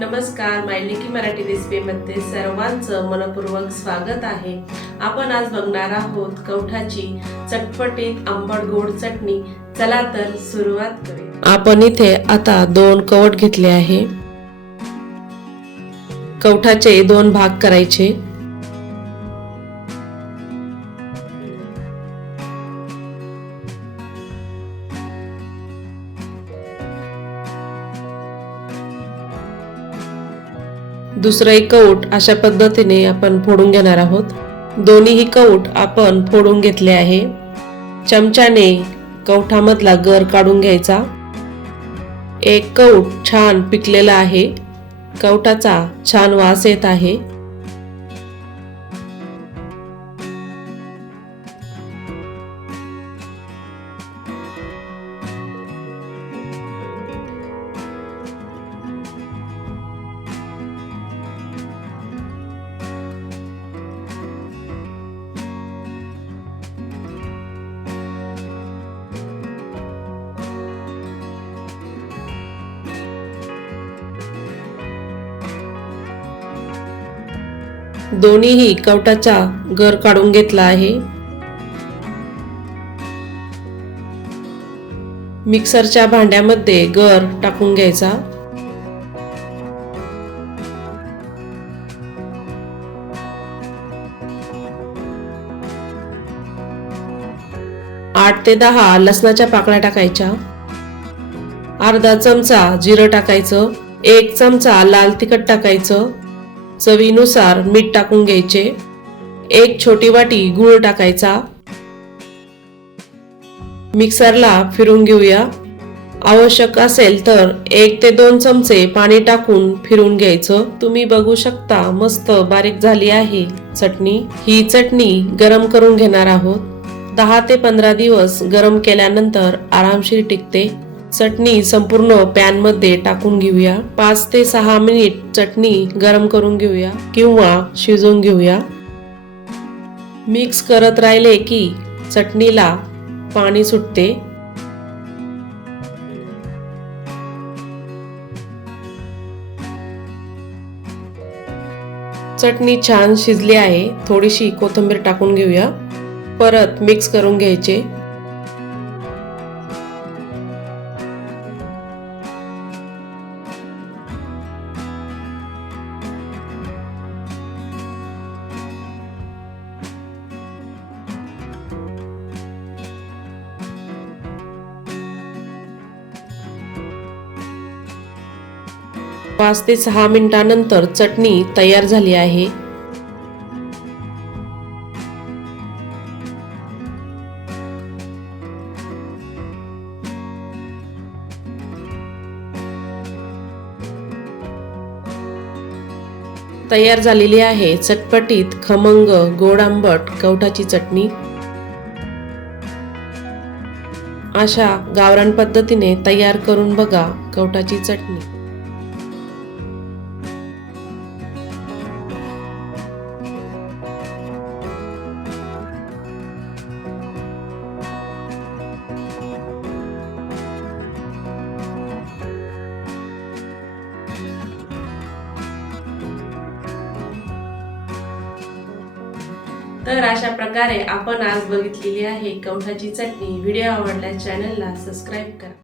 नमस्कार, मायलेकी मराठी रेसिपीमध्ये सर्वांचं मनपूर्वक स्वागत आहे। आपण आज बघणार आहोत कवठाची चटपटीत आंबट गोड चटणी। चला तर सुरुवात करूया। आपण इथे आता 2 कवठ घेतले आहे। कवठाचे 2 भाग करायचे। दुसरा एक कवठ अशा पद्धतीने आपण फोडून घेणार आहोत। दोन्हीही कवठ आपण फोडून घेतले आहे। चमच्याने कवठामधला गर काढून घ्यायचा। एक कवठ छान पिकलेला आहे। कवठाचा छान वास येत आहे। दोन्हीही कवठाचा गर काढून घेतला आहे। मिक्सरच्या भांड्यामध्ये गर टाकून घ्यायचा। आठ ते 10 लसणाच्या पाकळ्या टाकायच्या। अर्धा चमचा जिरं टाकायचं। 1 चमचा लाल तिखट टाकायचं। चवीनुसार मीठ टाकून घ्यायचे। 1 छोटी वाटी गूळ टाकायचा। मिक्सरला फिरून घेऊया। आवश्यक असेल तर 1 ते 2 चमचे पाणी टाकून फिरून घ्यायचं। तुम्ही बघू शकता मस्त बारीक झाली आहे चटणी। ही चटणी गरम करून घेणार आहोत। 10 ते 15 दिवस गरम केल्यानंतर आरामशीर टिकते। चटणी संपूर्ण पॅन मध्ये टाकून घेऊया। 5 ते 6 मिनिट चटणी गरम करून घेऊया किंवा शिजवून घेऊया। मिक्स करत राहिले की चटणीला पाणी सुटते। चटणी छान शिजली आहे। थोडीशी कोथिंबीर टाकून घेऊया। परत मिक्स करून घ्यायचे। पाच ते 6 मिनिटांनंतर चटणी तयार झाली आहे। तयार झालेली आहे चटपटीत खमंग गोड आंबट कवठाची चटणी। अशा गावरान पद्धतीने तयार करून बघा कवठाची चटणी। तर अशा प्रकारे आपण आज बघितलेली आहे कवठाची चटणी। व्हिडिओ आवडल्यास चॅनलला सबस्क्राइब करा।